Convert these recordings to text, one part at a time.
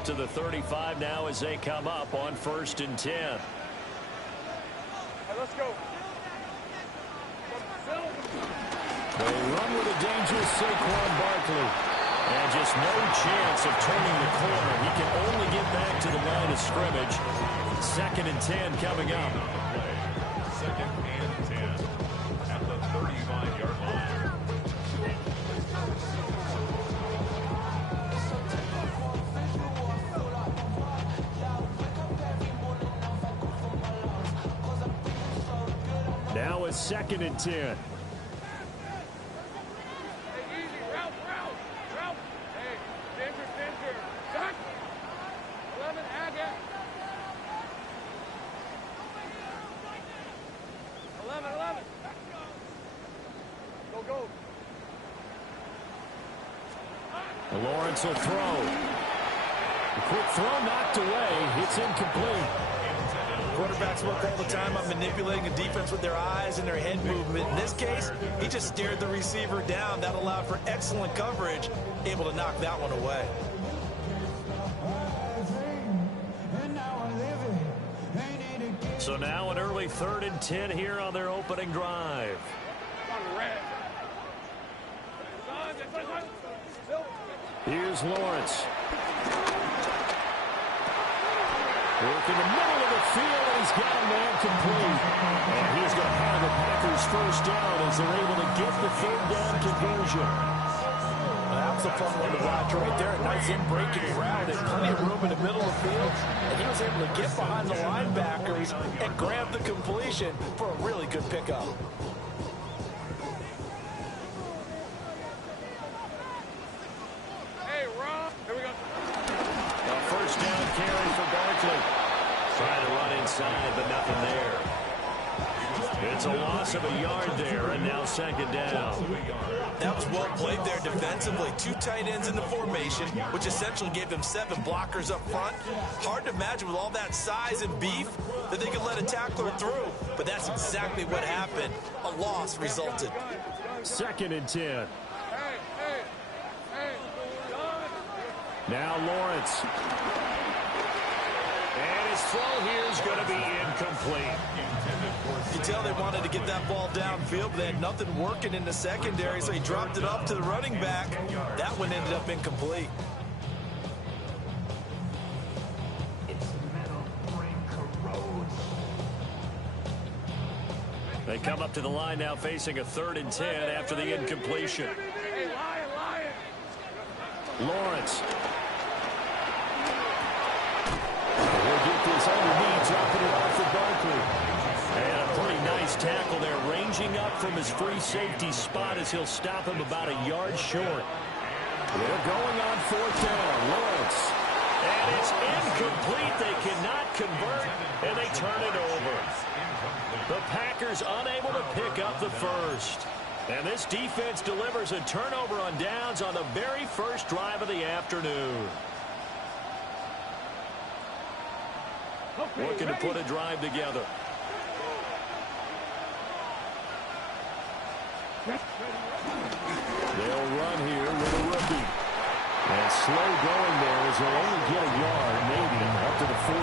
out to the 35 now as they come up on 1st and 10. Hey, let's go. They run with a dangerous Saquon Barkley. And just no chance of turning the corner. He can only get back to the line of scrimmage. 2nd and 10 coming up. 2nd and 10 at the 35-yard line. Now it's 2nd and 10. Lawrence will throw. The quick throw knocked away. It's incomplete. Quarterbacks work all the time on manipulating a defense with their eyes and their head movement. In this case, he just stared the receiver down. That allowed for excellent coverage, able to knock that one away. So now an early 3rd and 10 here on their opening drive. Here's Lawrence. Work in the middle of the field, and he's got a man complete. And he's going to have the Packers first down as they're able to get the 3rd down conversion. That's a fun one to watch right there. A nice in-breaking route and plenty of room in the middle of the field. And he was able to get behind the linebackers and grab the completion for a really good pickup. Trying to run inside, but nothing there. It's a loss of a yard there, and now 2nd down. That was well played there defensively. 2 tight ends in the formation, which essentially gave them 7 blockers up front. Hard to imagine with all that size and beef that they could let a tackler through. But that's exactly what happened. A loss resulted. 2nd and 10. Now Lawrence. And his throw here is going to be incomplete. You can tell they wanted to get that ball downfield, but they had nothing working in the secondary, so he dropped it up to the running back. That one ended up incomplete. They come up to the line now facing a 3rd and 10 after the incompletion. Lawrence. We'll get this underneath, dropping it off for Barkley. And a pretty nice tackle there, ranging up from his free safety spot as he'll stop him about a yard short. They're going on 4th down. Lawrence. And it's incomplete. They cannot convert, and they turn it over. The Packers unable to pick up the first. And this defense delivers a turnover on downs on the very first drive of the afternoon. Looking to put a drive together. They'll run here with a rookie. And slow going there as they'll only get a yard, maybe, up to the 41.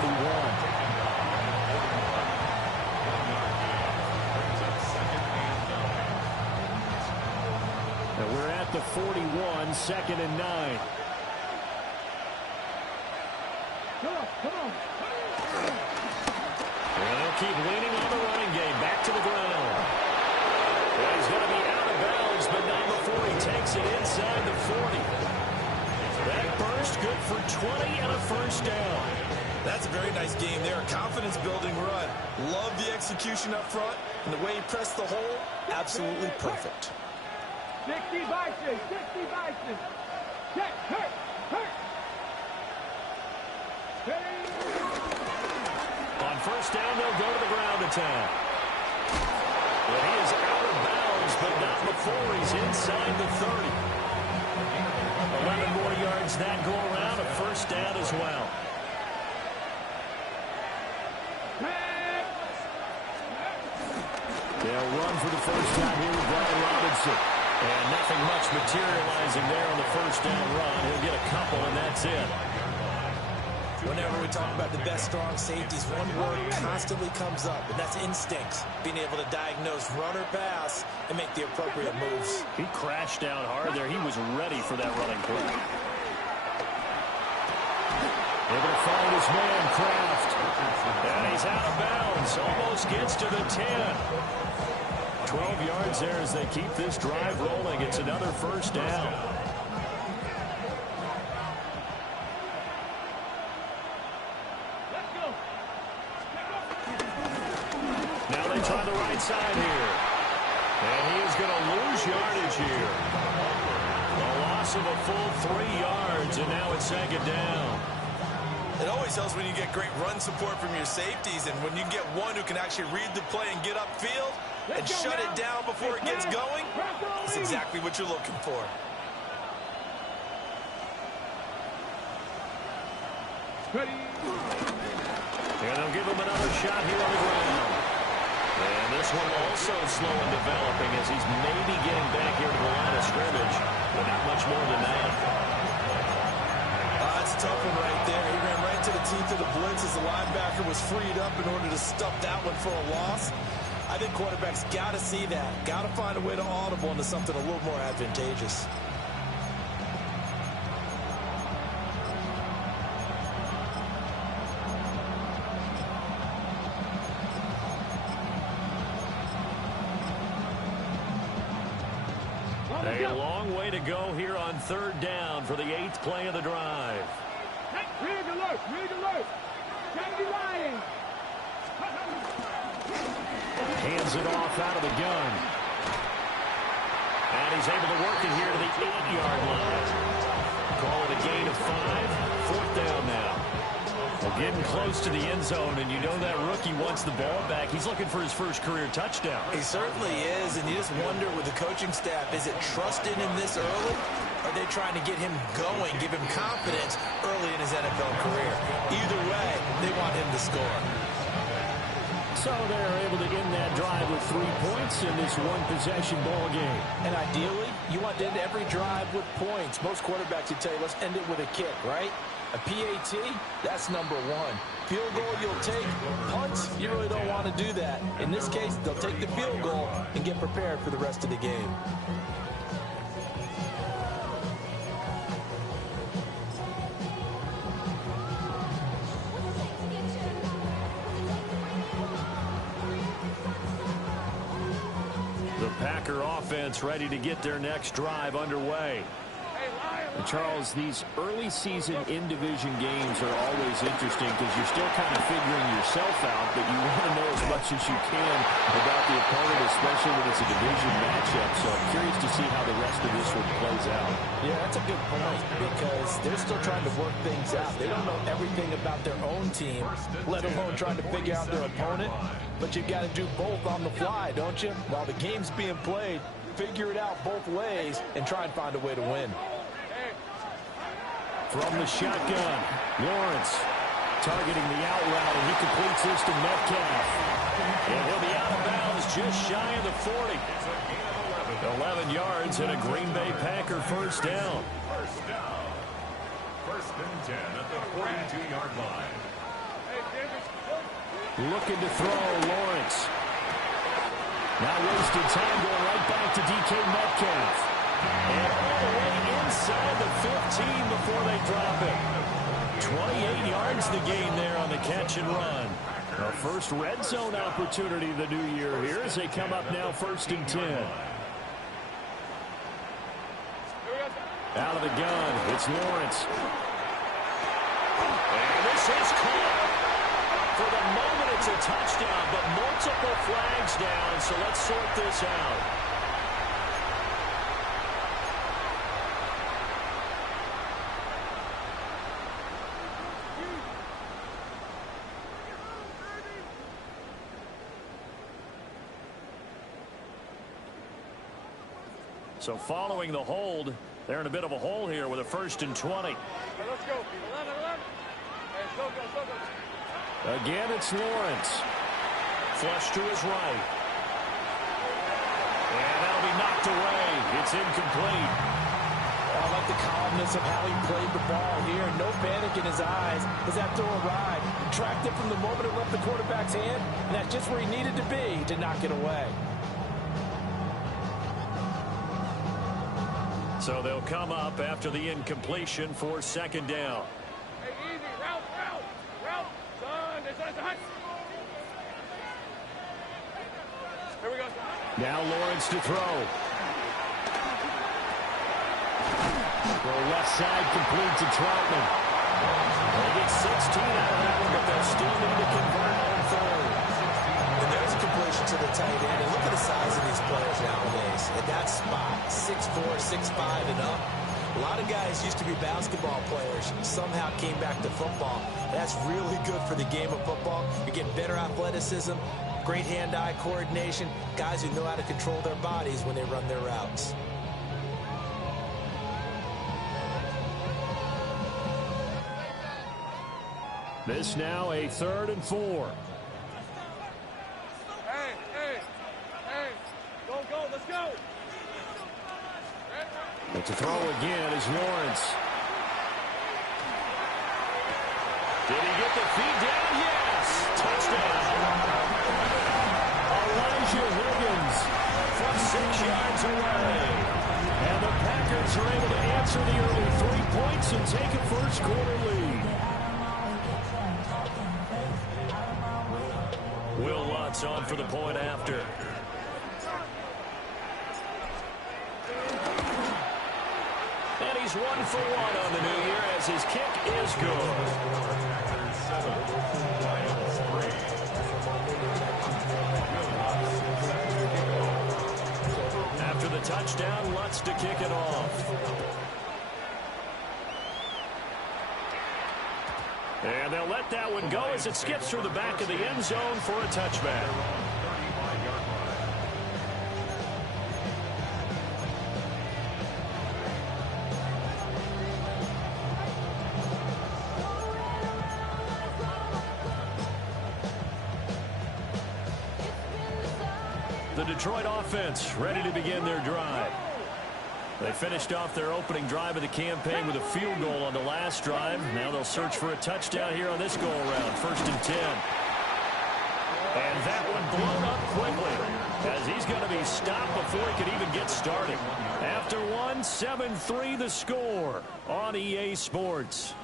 And we're at the 41, 2nd and 9. Come on. And they'll keep leaning on the running game. Back to the ground. Well, he's going to be out of bounds, but not before he takes it inside the 40. That burst good for 20 and a first down. That's a very nice game there. Confidence-building run. Love the execution up front. And the way he pressed the hole, absolutely perfect. 60 Bison. Check, hurt. On first down, they'll go to the ground attack. Well, he is out of bounds, but not before he's inside the 30. 11 more yards that go around, a first down as well. They'll run for the first time here with Brian Robinson. And nothing much materializing there on the first down run. He'll get a couple, and that's it. Whenever we talk about the best strong safeties, one word constantly comes up, and that's instincts. Being able to diagnose run or pass and make the appropriate moves. He crashed down hard there. He was ready for that running play. Able to find his man, Kraft. And he's out of bounds. Almost gets to the 10. 12 yards there as they keep this drive rolling. It's another first down. Now they try the right side here. And he is going to lose yardage here. A loss of a full 3 yards, and now it's second down. It always helps when you get great run support from your safeties, and when you get one who can actually read the play and get upfield and shut it down before it gets going, that's exactly what you're looking for. And they'll give him another shot here on the ground. And this one also slow in developing as he's maybe getting back here to the line of scrimmage, but not much more than that. That's a tough one right there. He ran right to the teeth of the blitz as the linebacker was freed up in order to stuff that one for a loss. I think quarterbacks got to see that. Got to find a way to audible into something a little more advantageous. A long way to go here on third down for the 8th play of the drive. Read alert! Read alert! Sandy Lions! Hands it off out of the gun. And he's able to work it here to the 8-yard line. Call it a gain of 5. 4th down now. Well, getting close to the end zone, and you know that rookie wants the ball back. He's looking for his first career touchdown. He certainly is, and you just wonder with the coaching staff, is it trusting him this early? Are they trying to get him going, give him confidence early in his NFL career? Either way, they want him to score. So they're able to end that drive with 3 points in this one-possession ball game. And ideally, you want to end every drive with points. Most quarterbacks would tell you, let's end it with a kick, right? A PAT, that's number 1. Field goal you'll take. Punts, you really don't want to do that. In this case, they'll take the field goal and get prepared for the rest of the game. The Packer offense ready to get their next drive underway. And Charles, these early season in-division games are always interesting because you're still kind of figuring yourself out, but you want to know as much as you can about the opponent, especially when it's a division matchup. So I'm curious to see how the rest of this one plays out. Yeah, that's a good point because they're still trying to work things out. They don't know everything about their own team, let alone trying to figure out their opponent. But you've got to do both on the fly, don't you? While the game's being played, figure it out both ways and try and find a way to win. From the shotgun, Lawrence targeting the out route, and he completes this to Metcalf. And he'll be out of bounds just shy of the 40. 11 yards and a Green Bay Packer first down. First and 10 at the 42-yard line. Looking to throw, Lawrence. Now wasted time going right back to DK Metcalf. And all the way inside the 15 before they drop it. 28 yards the gain there on the catch and run. Our first red zone opportunity of the new year here as they come up now first and 10. Out of the gun, it's Lawrence. And this is caught. For the moment, it's a touchdown, but multiple flags down, so let's sort this out. So following the hold, they're in a bit of a hole here with a first and 20. Let's go. 11, 11. Hey, go. Again, it's Lawrence. Flush to his right. And that'll be knocked away. It's incomplete. I like the calmness of how he played the ball here. No panic in his eyes as that throw arrived. He tracked it from the moment it left the quarterback's hand, and that's just where he needed to be to knock it away. So they'll come up after the incompletion for second down. Hey, easy. Route. Son, this is a hut. Here we go. Now Lawrence to throw. Throw left side, complete to Troutman. They get 16 out of that one, but they'll still need to convert on third. And there's a completion to the tight end. And look at the size of these players nowadays. At that spot, 6'4", 6'5", and up. A lot of guys used to be basketball players, somehow came back to football. That's really good for the game of football. You get better athleticism, great hand-eye coordination, guys who know how to control their bodies when they run their routes. This now a 3rd and 4. Hey. Go, let's go. But to throw again is Lawrence. Did he get the feet down? Yes! Touchdown. Elijah Higgins from 6 yards away. And the Packers are able to answer the early 3 points and take a first quarter lead. Will Lutz on for the point after. And he's 1 for 1 on the new year as his kick is good. After the touchdown, Lutz to kick it off. And they'll let that one go as it skips through the back of the end zone for a touchback. The Detroit offense ready to begin their drive. They finished off their opening drive of the campaign with a field goal on the last drive. Now they'll search for a touchdown here on this go-around. 1st and 10. And that one blown up quickly as he's going to be stopped before he could even get started. After 1, 7-3 the score on EA Sports.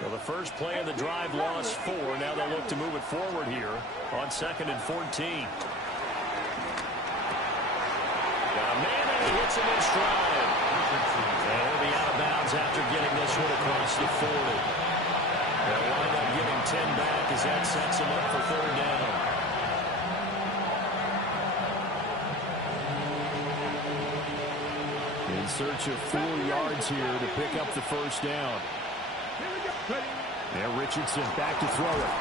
Well, the first play of the drive lost 4. Now they'll look to move it forward here on 2nd and 14. Got a man and he hits him in stride. And he'll be out of bounds after getting this one across the 40. They'll wind up giving 10 back as that sets him up for 3rd down. In search of 4 yards here to pick up the 1st down. Now Richardson back to throw it.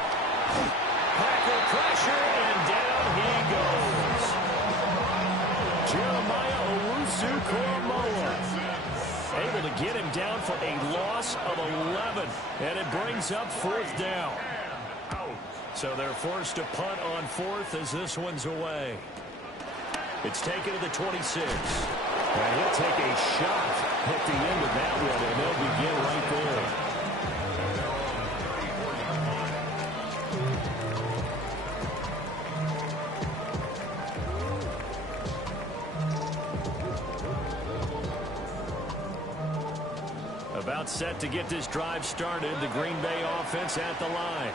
Packer pressure, and down he goes. Jeremiah Owusu-Koramoah able to get him down for a loss of 11. And it brings up 4th down. So they're forced to punt on 4th as this one's away. It's taken to the 26. And he'll take a shot at the end of that one, and they'll begin right there. About set to get this drive started. The Green Bay offense at the line.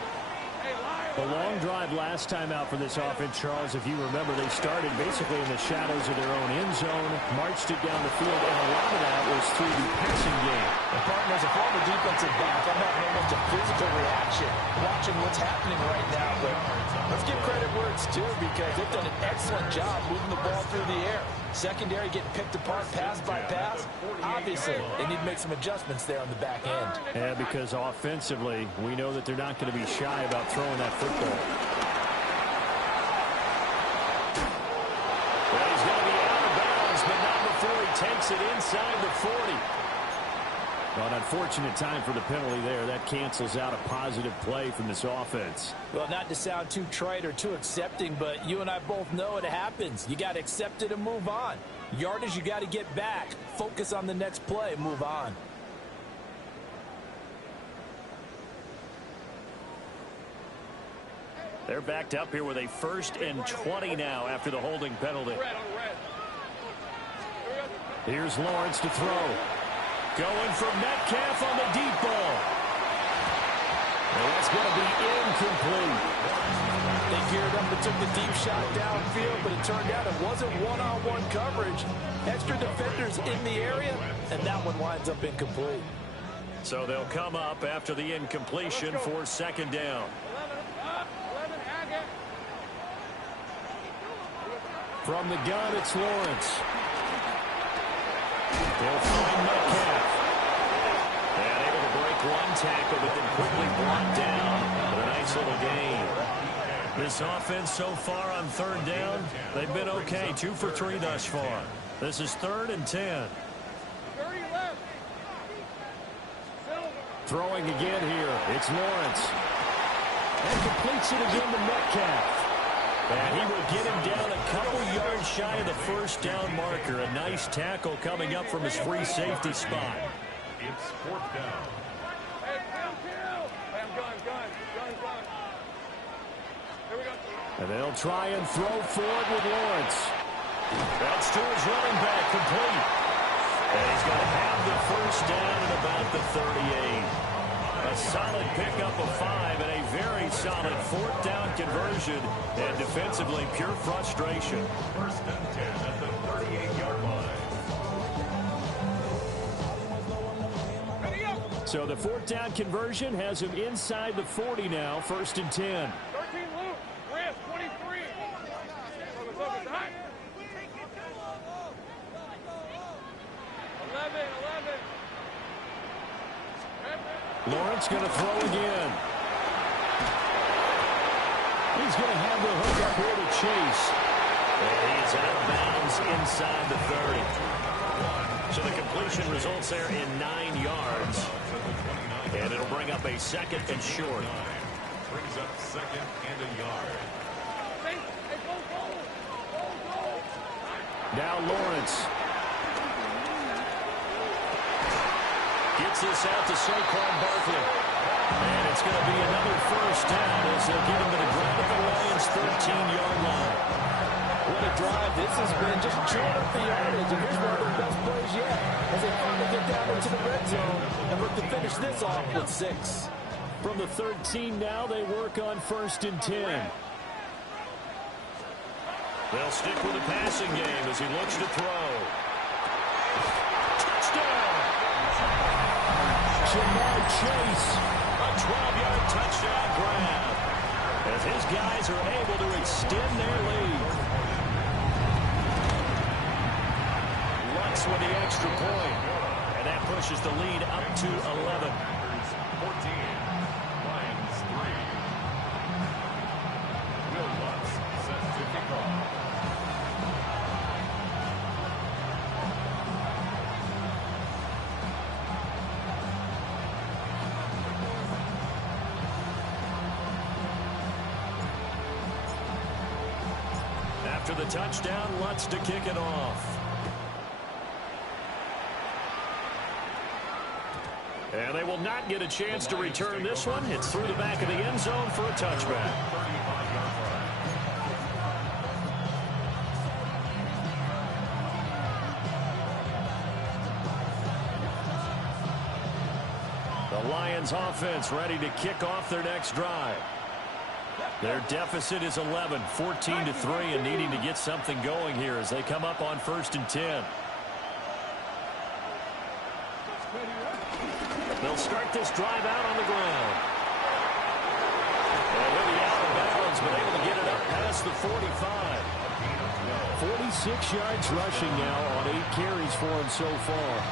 The long drive last time out for this offense, Charles, if you remember, they started basically in the shadows of their own end zone, marched it down the field, and a lot of that was through the passing game. And partner, as a former defensive back, I'm not very much a physical reaction watching what's happening right now, but let's give credit where it's due because they've done an excellent job moving the ball through the air. Secondary getting picked apart pass by pass. Obviously, they need to make some adjustments there on the back end. Yeah, because offensively, we know that they're not going to be shy about throwing that football. Well, he's going to be out of bounds, but not before he takes it inside the 40. Well, an unfortunate time for the penalty there. That cancels out a positive play from this offense. Well, not to sound too trite or too accepting, but you and I both know it happens. You got to accept it and move on. Yardage, you got to get back. Focus on the next play. Move on. They're backed up here with a 1st and 20 now after the holding penalty. Here's Lawrence to throw. Going for Metcalf on the deep ball. And that's going to be incomplete. They geared up and took the deep shot downfield, but it turned out it wasn't one-on-one coverage. Extra defenders in the area, and that one winds up incomplete. So they'll come up after the incompletion for 2nd down. From the gun, it's Lawrence. They'll find Metcalf. And able to break one tackle, but then quickly brought down. But a nice little gain. This offense so far on 3rd down, they've been okay. 2 for 3 thus far. This is 3rd and 10. Throwing again here. It's Lawrence. And completes it again to Metcalf. And he will get him down a couple yards shy of the 1st down marker. A nice tackle coming up from his free safety spot. It's 4th down. And they'll try and throw forward with Lawrence. That's to his running back, complete. And he's going to have the 1st down at about the 38. A solid pickup of 5 and a very solid 4th down conversion. And defensively, pure frustration. 1st and 10 at the 38-yard line. So the 4th down conversion has him inside the 40 now. 1st and 10. 13 Luke. Chris, 23. Focus, high. 11. Lawrence going to throw again. He's going to have the hook up here to Chase. And he's out of bounds inside the 30. So the completion results there in 9 yards. And it'll bring up a 2nd and short. Brings up 2nd and a yard. Now Lawrence. Gets this out to Saquon Barkley. And it's going to be another 1st down as they'll get him to the ground at the Lions' 13-yard line. What a drive this has been, just chewing up the yardage. And here's one of their best plays yet as they finally get down into the red zone and look to finish this off with 6. From the 13 now, they work on 1st and 10. They'll stick with the passing game as he looks to throw. Touchdown! Jamar Chase, a 12-yard touchdown grab. As his guys are able to extend their lead. Lutz with the extra point. And that pushes the lead up to 11. 14. Lions 3. Will Lutz set to kick off. After the touchdown, Lutz to kick it off. And they will not get a chance to return this one. It's through the back of the end zone for a touchback. The Lions offense ready to kick off their next drive. Their deficit is 11, 14-3, and needing to get something going here as they come up on 1st and 10. They'll start this drive out on the ground. And he'll be out of bounds, but able to get it up past the 45. 46 yards rushing now on 8 carries for him so far.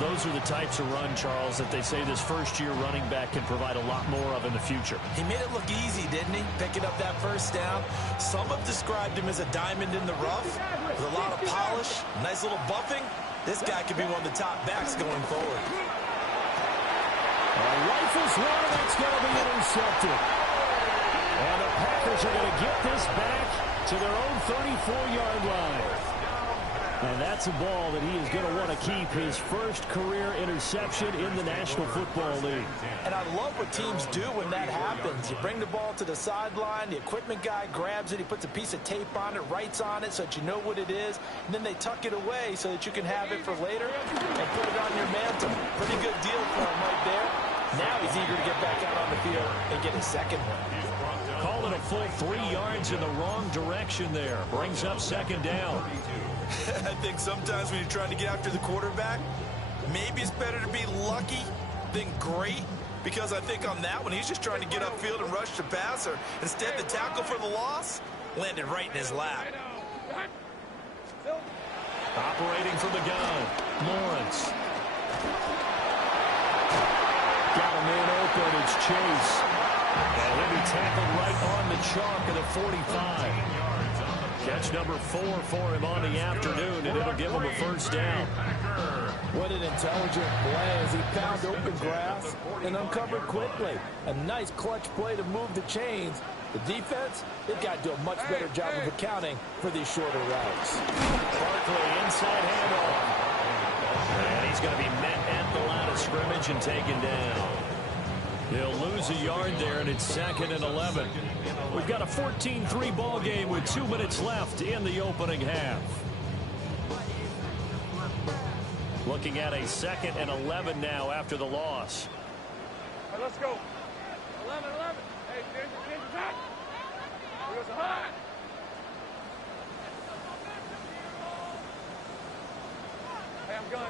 Those are the types of run, Charles, that they say this first-year running back can provide a lot more of in the future. He made it look easy, didn't he? Picking up that 1st down. Some have described him as a diamond in the rough with a lot of polish, nice little buffing. This guy could be one of the top backs going forward. Rifles one, that's going to be intercepted. And the Packers are going to get this back to their own 34-yard line. And that's a ball that he is going to want to keep, his first career interception in the National Football League. And I love what teams do when that happens. You bring the ball to the sideline, the equipment guy grabs it, he puts a piece of tape on it, writes on it so that you know what it is, and then they tuck it away so that you can have it for later and put it on your mantle. Pretty good deal for him right there. Now he's eager to get back out on the field and get his second one. Call it a full 3 yards in the wrong direction there. Brings up second down. I think sometimes when you're trying to get after the quarterback, maybe it's better to be lucky than great, because I think on that one, he's just trying to get upfield and rush the passer. Instead, the tackle for the loss landed right in his lap. Operating from the gun, Lawrence. Got a man open, it's Chase. And he'll be tackled right on the chalk of the 45. Catch number 4 for him on the afternoon, and it'll give him a first down. What an intelligent play as he found open grass and uncovered quickly. A nice clutch play to move the chains. The defense, they've got to do a much better job of accounting for these shorter routes. Barkley inside handoff. And he's going to be met at the line of scrimmage and taken down. He'll lose a yard there, and it's 2nd and 11. We've got a 14-3 ball game with 2 minutes left in the opening half. Looking at a 2nd and 11 now after the loss. All right, let's go. 11. Hey, change the back. He goes high. Hey, I'm gun.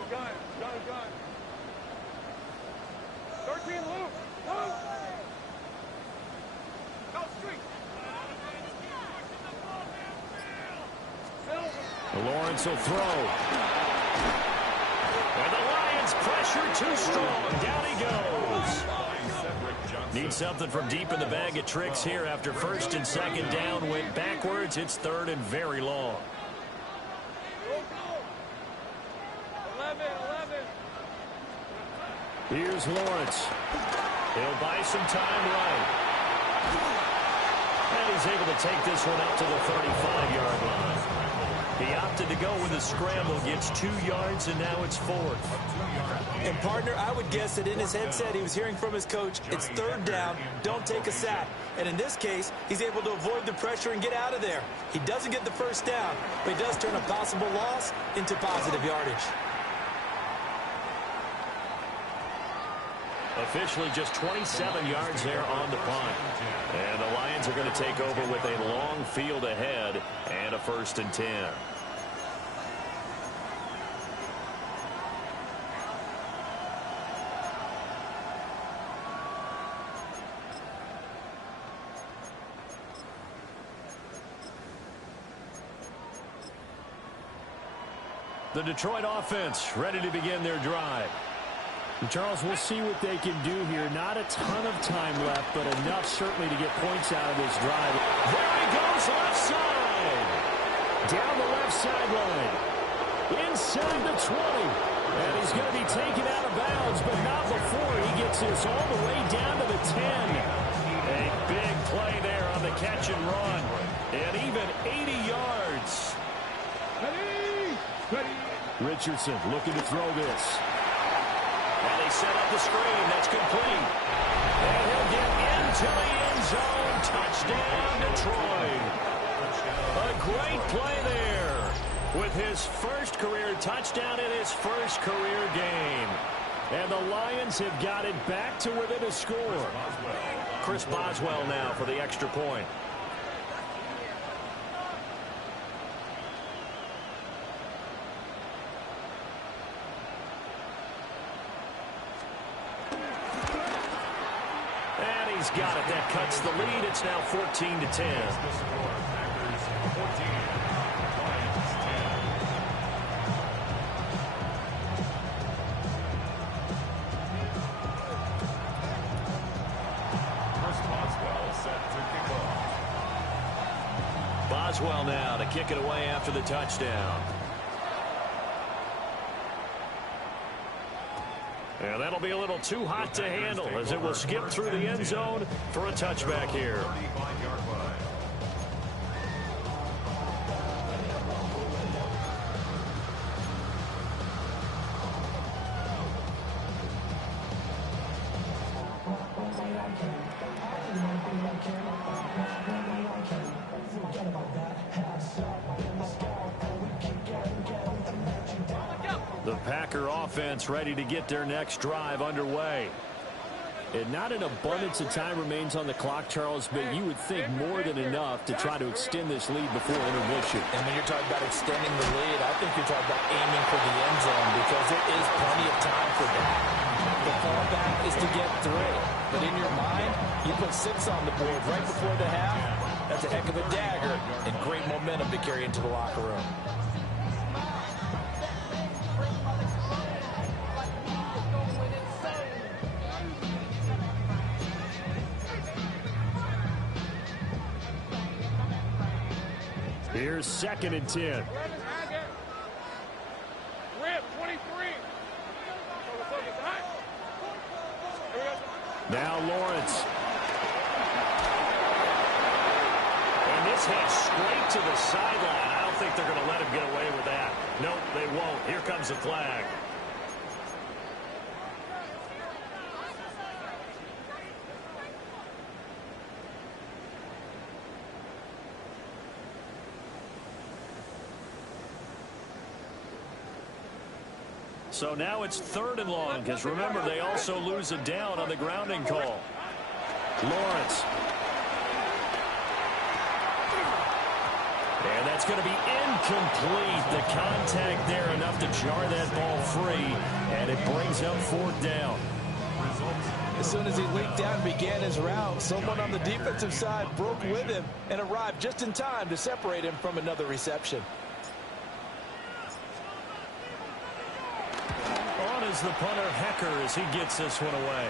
13 loose. Lawrence will throw. And the Lions pressure too strong. Down he goes. Need something from deep in the bag of tricks here after 1st and 2nd down. Went backwards. It's 3rd and very long. 11. Here's Lawrence. He'll buy some time right. And he's able to take this one up to the 35-yard line. He opted to go with a scramble, gets 2 yards, and now it's 4th. And, partner, I would guess that in his headset he was hearing from his coach, it's 3rd down, don't take a sack. And in this case, he's able to avoid the pressure and get out of there. He doesn't get the first down, but he does turn a possible loss into positive yardage. Officially just 27 yards there on the punt. And the Lions are going to take over with a long field ahead and a 1st and 10. The Detroit offense ready to begin their drive. And Charles, we'll see what they can do here. Not a ton of time left, but enough certainly to get points out of this drive. There he goes, left side. Down the left sideline. Inside the 20. And he's going to be taken out of bounds, but not before he gets this all the way down to the 10. A big play there on the catch and run. And even 80 yards. Richardson looking to throw this. And they set up the screen. That's complete. And he'll get into the end zone. Touchdown, Detroit. A great play there with his first career touchdown in his first career game. And the Lions have got it back to within a score. Chris Boswell now for the extra point. He's got it. That cuts the lead. It's now 14-10. Boswell now to kick it away after the touchdown. And that'll be a little too hot to handle as it will skip through the end zone for a touchback here. 35-yard line. The Packer offense ready to get their next drive underway. And not an abundance of time remains on the clock, Charles, but you would think more than enough to try to extend this lead before intermission. And when you're talking about extending the lead, I think you're talking about aiming for the end zone because there is plenty of time for that. The fallback is to get 3. But in your mind, you put 6 on the board right before the half. That's a heck of a dagger and great momentum to carry into the locker room. Here's 2nd and 10. Rip, 23. Now Lawrence. And this head straight to the sideline. I don't think they're going to let him get away with that. Nope, they won't. Here comes the flag. So now it's 3rd and long, because remember, they also lose a down on the grounding call. Lawrence. And that's going to be incomplete. The contact there enough to jar that ball free, and it brings up 4th down. As soon as he leaped down and began his route, someone on the defensive side broke with him and arrived just in time to separate him from another reception. Is the punter Hecker as he gets this one away.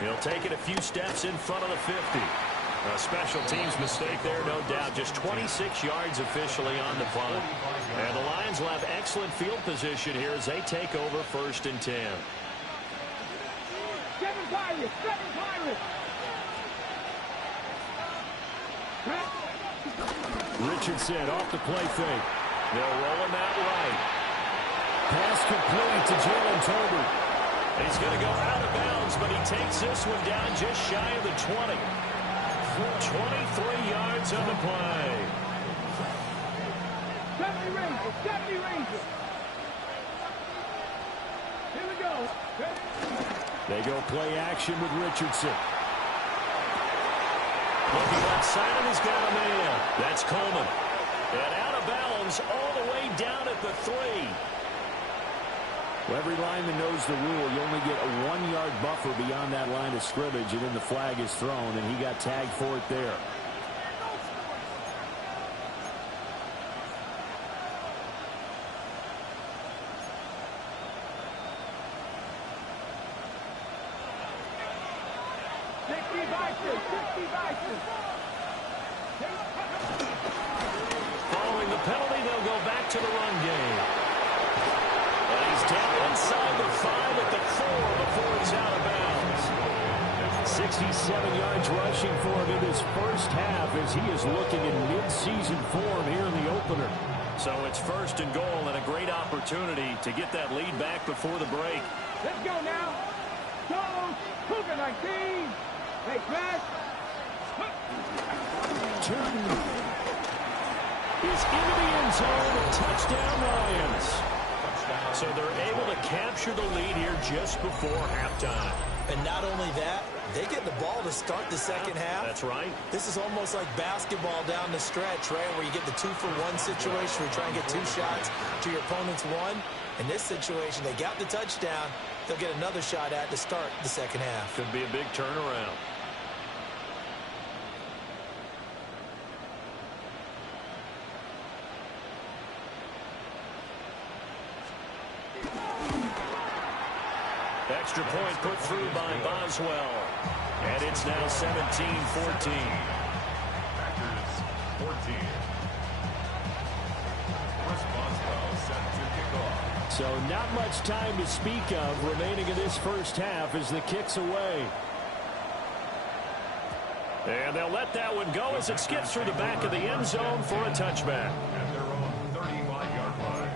He'll take it a few steps in front of the 50. A special teams mistake there, no doubt. Just 26 yards officially on the punt. And the Lions will have excellent field position here as they take over 1st and 10. Richardson off the play fake. They'll roll him out right. Pass complete to Jalen Tolbert. He's going to go out of bounds, but he takes this one down just shy of the 20. 23 yards on the play. 70 Rangers, 70 Rangers. Here we go. They go play action with Richardson. Looking outside, and he's got a man. That's Coleman. And out of bounds all the way down at the 3. Well, every lineman knows the rule. You only get a 1-yard buffer beyond that line of scrimmage, and then the flag is thrown, and he got tagged for it there. Following the penalty, they'll go back to the run game. And he's down inside the 5 at the 4 before he's out of bounds. 67 yards rushing for him in his first half as he is looking in mid-season form here in the opener. So it's 1st and goal and a great opportunity to get that lead back before the break. Let's go now. Go, Cougar 19. Hey, Crash. Is into the end zone. Touchdown, Lions. So they're able to capture the lead here just before halftime. And not only that, they get the ball to start the second half. That's right. This is almost like basketball down the stretch, right, where you get the 2-for-1 situation where you try and get 2 shots to your opponent's 1. In this situation, they got the touchdown. They'll get another shot at to start the second half. Could be a big turnaround. Extra point put through by Boswell. And it's now 17-14. Packers 14. Chris Boswell set to kick off. So not much time to speak of remaining in this first half as the kick's away. And they'll let that one go as it skips through the back of the end zone for a touchback. At their own 35-yard line.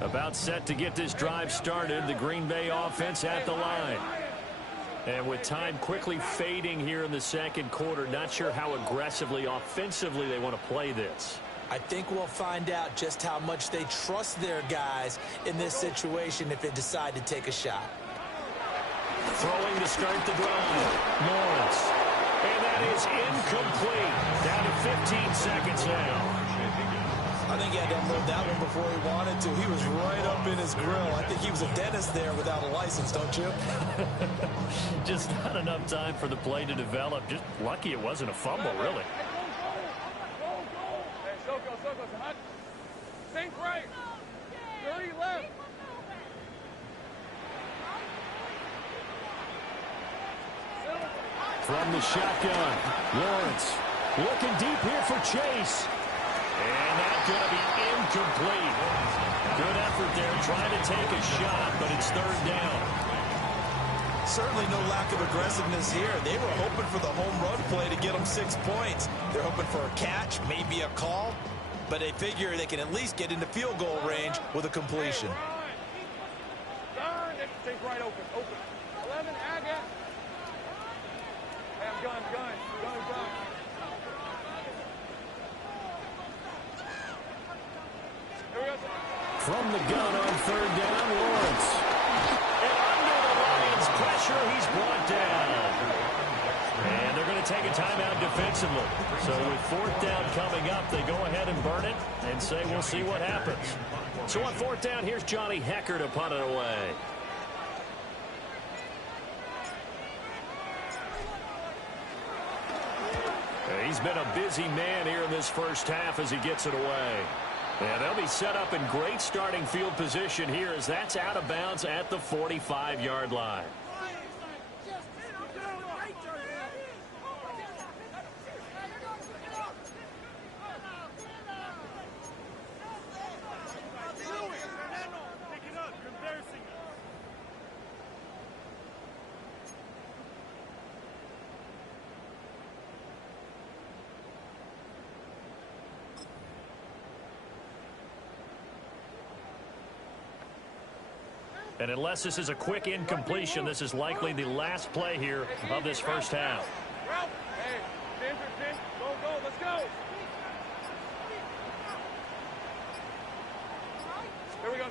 About set to get this drive started, the Green Bay offense at the line. And with time quickly fading here in the second quarter, not sure how aggressively, offensively they want to play this. I think we'll find out just how much they trust their guys in this situation if they decide to take a shot. Throwing to start the drive, Lawrence. And that is incomplete. Down to 15 seconds now. I think he had to unload that one before he wanted to. He was right up in his grill. I think he was a dentist there without a license, don't you? Just not enough time for the play to develop. Just lucky it wasn't a fumble, really. Hey, so go. Think right. 30 left. From the shotgun, Lawrence looking deep here for Chase. And that's going to be incomplete. Good effort there trying to take a shot, but it's third down. Certainly no lack of aggressiveness here. They were hoping for the home run play to get them 6 points. They're hoping for a catch, maybe a call, but they figure they can at least get into field goal range with a completion. Think right open. 11, Aga. Hey, I'm gun. From the gun on third down, Lawrence. And under the Lions' pressure, he's brought down. And they're going to take a timeout defensively. So with fourth down coming up, they go ahead and burn it and say we'll see what happens. So on fourth down, here's Johnny Hecker to punt it away. He's been a busy man here in this first half as he gets it away. And they'll be set up in great starting field position here as that's out of bounds at the 45-yard line. And unless this is a quick incompletion, this is likely the last play here of this first half. Hey, pin. Go, let's go. Here we go.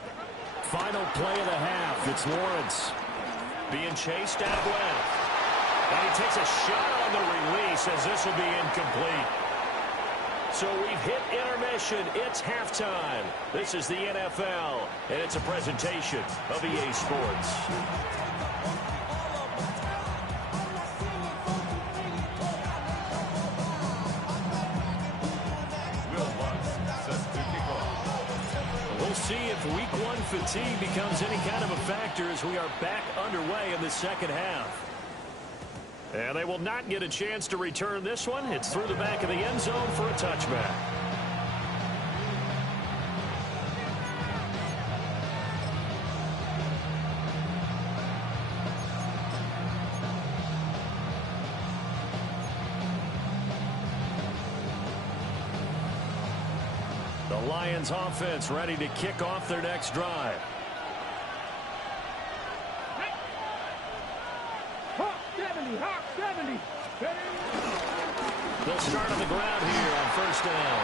Final play of the half. It's Lawrence being chased out left. And he takes a shot on the release as this will be incomplete. So we've hit intermission. It's halftime. This is the NFL, and it's a presentation of EA Sports. We'll see if week one fatigue becomes any kind of a factor as we are back underway in the second half. And they will not get a chance to return this one. It's through the back of the end zone for a touchback. The Lions offense ready to kick off their next drive. They'll start on the ground here on first down.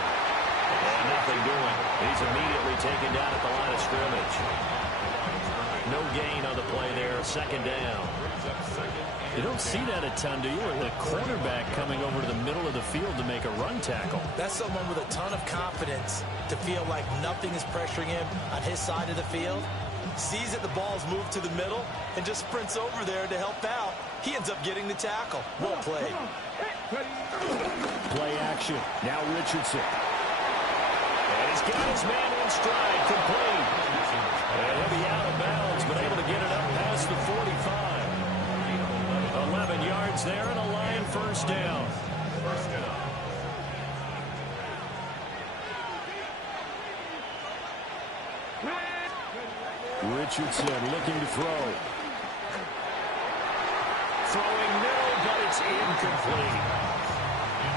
And nothing doing. He's immediately taken down at the line of scrimmage. No gain on the play there. Second down. You don't see that a ton, do you? Or the cornerback coming over to the middle of the field to make a run tackle. That's someone with a ton of confidence to feel like nothing is pressuring him on his side of the field. Sees that the ball's moved to the middle and just sprints over there to help out. He ends up getting the tackle. Well played. Play action. Now Richardson. And he's got his man in stride. Complete. And he'll be out of bounds, but able to get it up past the 45. first down. First down. Richardson looking to throw. Throwing no, but it's incomplete.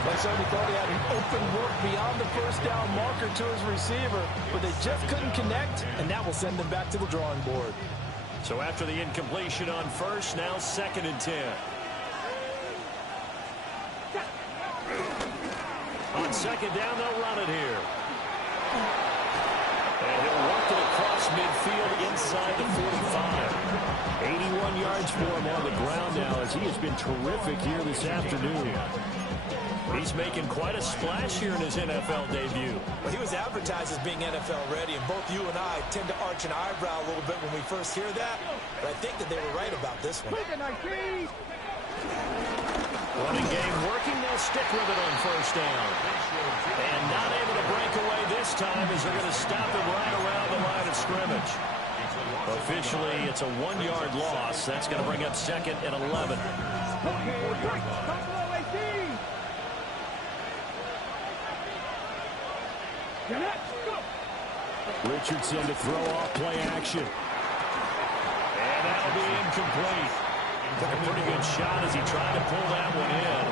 They certainly thought he had an open look beyond the first down marker to his receiver, but they just couldn't connect, and that will send them back to the drawing board. So after the incompletion on first, now 2nd and 10. On 2nd down, they'll run it here. And he'll work it across midfield inside the 45. 81 yards for him on the ground now as he has been terrific here this afternoon. He's making quite a splash here in his NFL debut. Well, he was advertised as being NFL ready, and both you and I tend to arch an eyebrow a little bit when we first hear that, but I think that they were right about this one. Running game working, they'll stick with it on first down. And not able to break away this time as they're going to stop him right around the line of scrimmage. Officially, it's a 1-yard loss. That's going to bring up 2nd and 11. Richardson to throw off play action. And that'll be incomplete. Took a pretty good shot as he tried to pull that one in.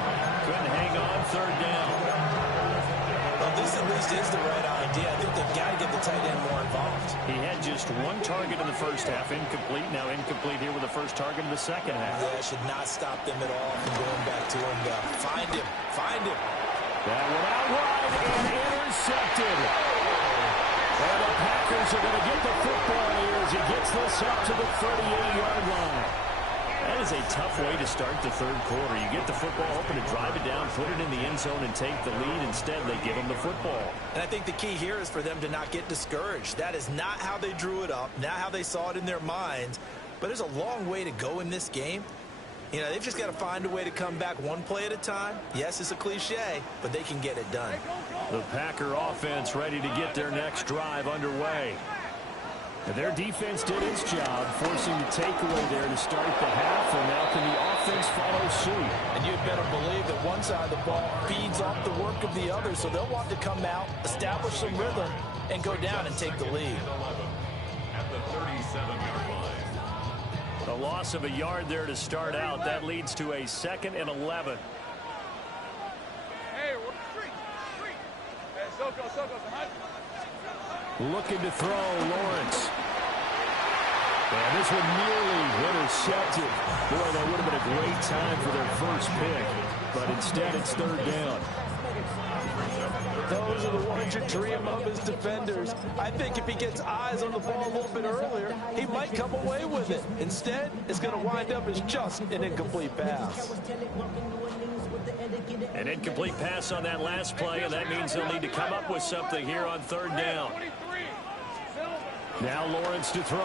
Couldn't hang on 3rd down. Well, this at least is the right idea. I think they've got to get the tight end more involved. He had just 1 target in the first half, incomplete. Now incomplete here with the first target in the second half. Yeah, should not stop them at all from going back to him. Find him. Find him. That one out wide and intercepted. And the Packers are going to get the football here as he gets this up to the 38-yard line. That is a tough way to start the 3rd quarter. You get the football open to drive it down, put it in the end zone, and take the lead. Instead, they give him the football. And I think the key here is for them to not get discouraged. That is not how they drew it up, not how they saw it in their minds. But there's a long way to go in this game. You know, they've just got to find a way to come back one play at a time. Yes, it's a cliche, but they can get it done. The Packer offense ready to get their next drive underway. And their defense did its job, forcing the takeaway there to start the half, and now can the offense follow suit? And you'd better believe that one side of the ball feeds off the work of the other, so they'll want to come out, establish some rhythm, and go down and take the lead. At the 37-yard line. A loss of a yard there to start out. That leads to a 2nd and 11. Hey, we're street. Hey, Soko, behind. Looking to throw, Lawrence. And this one nearly intercepted. Boy, that would have been a great time for their first pick. But instead, it's 3rd down. Those are the ones you dream of as defenders. I think if he gets eyes on the ball a little bit earlier, he might come away with it. Instead, it's going to wind up as just an incomplete pass. An incomplete pass on that last play, and that means they'll need to come up with something here on 3rd down. Now Lawrence to throw.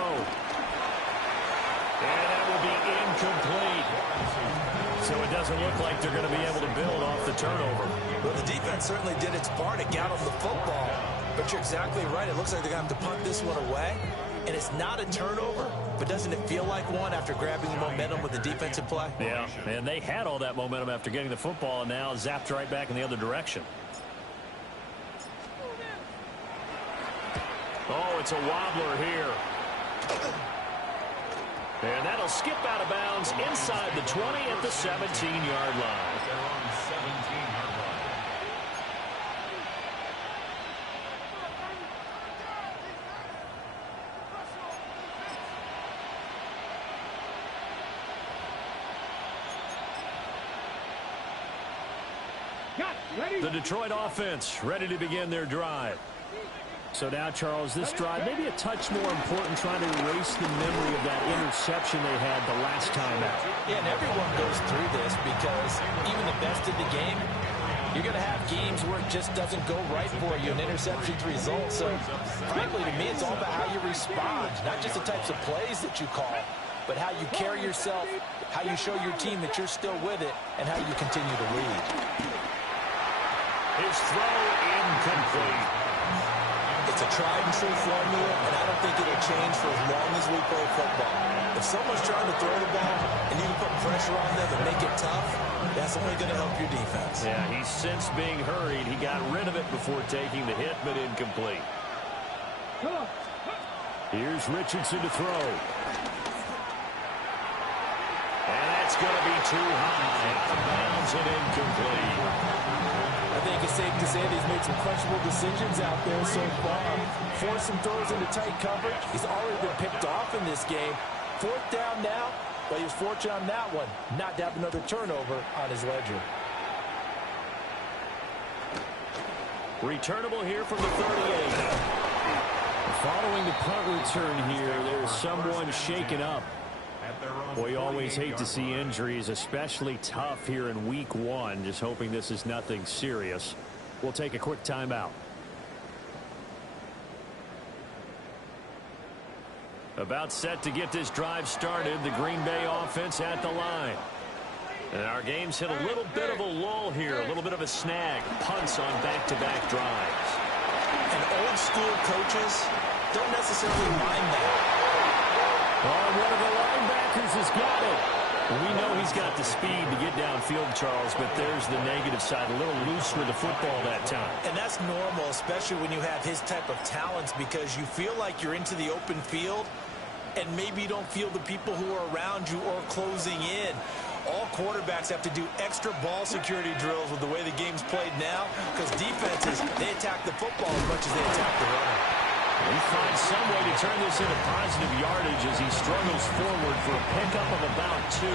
And that will be incomplete. So it doesn't look like they're going to be able to build off the turnover. Well, the defense certainly did its part to get them the football. But you're exactly right. It looks like they're going to have to punt this one away. And it's not a turnover, but doesn't it feel like one after grabbing the momentum with the defensive play? Yeah, and they had all that momentum after getting the football, and now zapped right back in the other direction. Oh, it's a wobbler here. And that'll skip out of bounds inside the 20 at the 17-yard line. They're on 17-yard line. The Detroit offense ready to begin their drive. So now, Charles, this drive maybe a touch more important, trying to erase the memory of that interception they had the last time out. Yeah, and everyone goes through this because even the best in the game, you're going to have games where it just doesn't go right for you, and interceptions result. So, frankly, to me, it's all about how you respond, not just the types of plays that you call, but how you carry yourself, how you show your team that you're still with it, and how you continue to lead. His throw incomplete. It's It's a tried-and-true formula, and I don't think it'll change for as long as we play football. If someone's trying to throw the ball and you can put pressure on them and make it tough, that's only going to help your defense. Yeah, he's since being hurried. He got rid of it before taking the hit, but incomplete. Here's Richardson to throw. And that's going to be too high. Out of bounds and incomplete. I think it's safe to say that he's made some questionable decisions out there so far. Forced some throws into tight coverage. He's already been picked off in this game. 4th down now, but he was fortunate on that one not to have another turnover on his ledger. Returnable here from the 38. Following the punt return here, there's someone shaken up. Boy, you always hate to see injuries, especially tough here in week 1. Just hoping this is nothing serious. We'll take a quick timeout. About set to get this drive started. The Green Bay offense at the line. And our game's hit a little bit of a lull here, a little bit of a snag. Punts on back-to-back drives. And old school coaches don't necessarily mind that. Oh, one of the linebackers has got it. We know he's got the speed to get downfield, Charles, but there's the negative side. A little loose with the football that time. And that's normal, especially when you have his type of talents, because you feel like you're into the open field, and maybe you don't feel the people who are around you or closing in. All quarterbacks have to do extra ball security drills with the way the game's played now, because defenses, they attack the football as much as they attack the runner. He finds some way to turn this into positive yardage as he struggles forward for a pickup of about 2.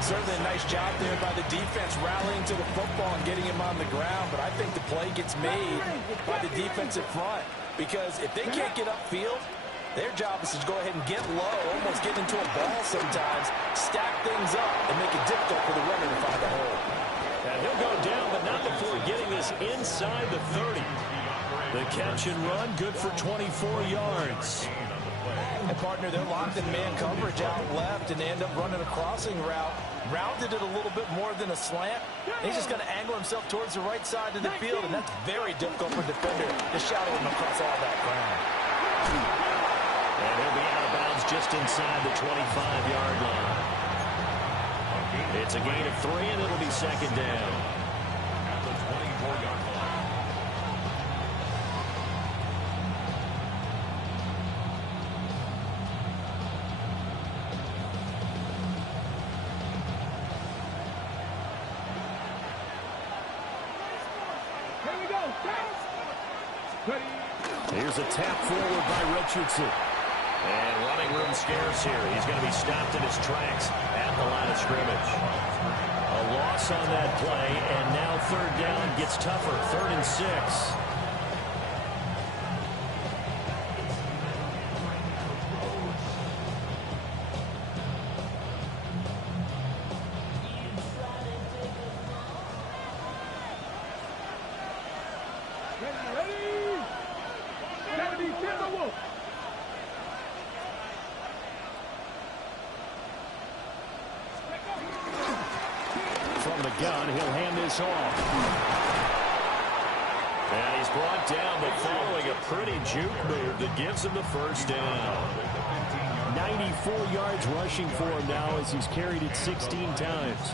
Certainly a nice job there by the defense rallying to the football and getting him on the ground, but I think the play gets made by the defensive front, because if they can't get upfield, their job is to go ahead and get low, almost get into a ball sometimes, stack things up, and make it difficult for the runner to find a hole. And he'll go down, but not before getting this inside the 30. The catch and run, good for 24 yards. And, partner, they're locked in man coverage out left, and they end up running a crossing route. Rounded it a little bit more than a slant. He's just going to angle himself towards the right side of the field, and that's very difficult for a defender to shadow him across all that ground. And he'll be out of bounds just inside the 25-yard line. It's a gain of 3, and it'll be 2nd down. At the 24-yard line. Here we go. Here's a tap forward by Richardson. And running room scarce here. He's going to be stopped in his tracks at the line of scrimmage. A loss on that play, and now 3rd down gets tougher. 3rd and 6. From the gun, he'll hand this off. And he's brought down, but following a pretty juke move that gives him the 1st down. 94 yards rushing for him now as he's carried it 16 times.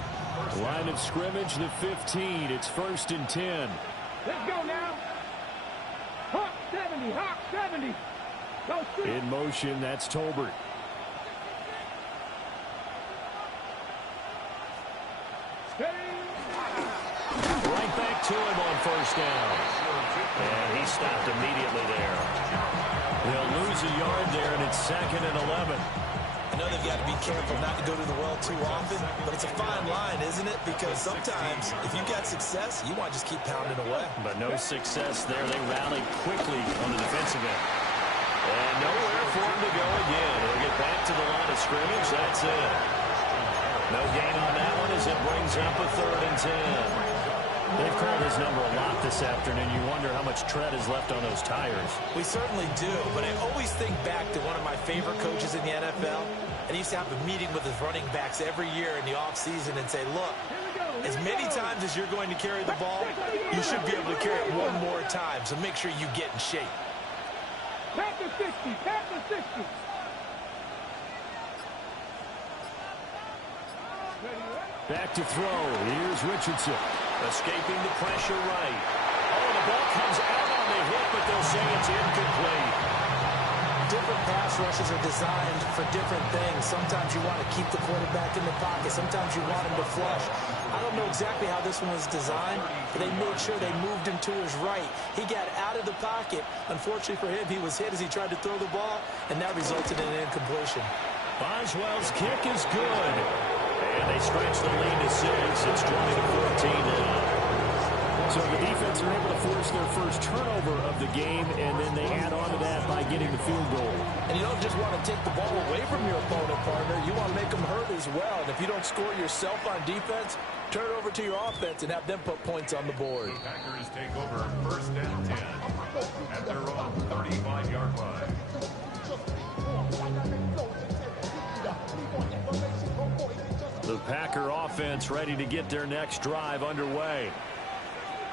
Line of scrimmage, the 15. It's 1st and 10. Let's go now. Hawk 70, Hawk 70. Go straight. In motion, that's Tolbert. Right back to him on 1st down. And he stopped immediately there. They'll lose a yard there, and it's 2nd and 11. I know they've got to be careful not to go to the well too often, but it's a fine line, isn't it? Because sometimes, if you've got success, you want to just keep pounding away. But no success there. They rallied quickly on the defensive end. And nowhere for him to go again. He'll get back to the line of scrimmage. That's it. No gain on that one as it brings up a 3rd and 10. They've called his number a lot this afternoon. You wonder how much tread is left on those tires. We certainly do, but I always think back to one of my favorite coaches in the NFL, and he used to have a meeting with his running backs every year in the offseason and say, look, As many times as you're going to carry the ball, you should be able to carry it one more time, so make sure you get in shape. Tap the 60, tap the 60. Back to throw. Here's Richardson. Escaping the pressure right. Oh, the ball comes out on the hit, but they'll say it's incomplete. Different pass rushes are designed for different things. Sometimes you want to keep the quarterback in the pocket. Sometimes you want him to flush. I don't know exactly how this one was designed, but they made sure they moved him to his right. He got out of the pocket. Unfortunately for him, he was hit as he tried to throw the ball, and that resulted in an incompletion. Boswell's kick is good. And they stretch the lead to 6. It's 20-14 now. So the defense are able to force their first turnover of the game, and then they add on to that by getting the field goal. And you don't just want to take the ball away from your opponent, partner. You want to make them hurt as well. And if you don't score yourself on defense, turn it over to your offense and have them put points on the board. The Packers take over 1st and 10 at their own 35-yard line. The Packer offense ready to get their next drive underway.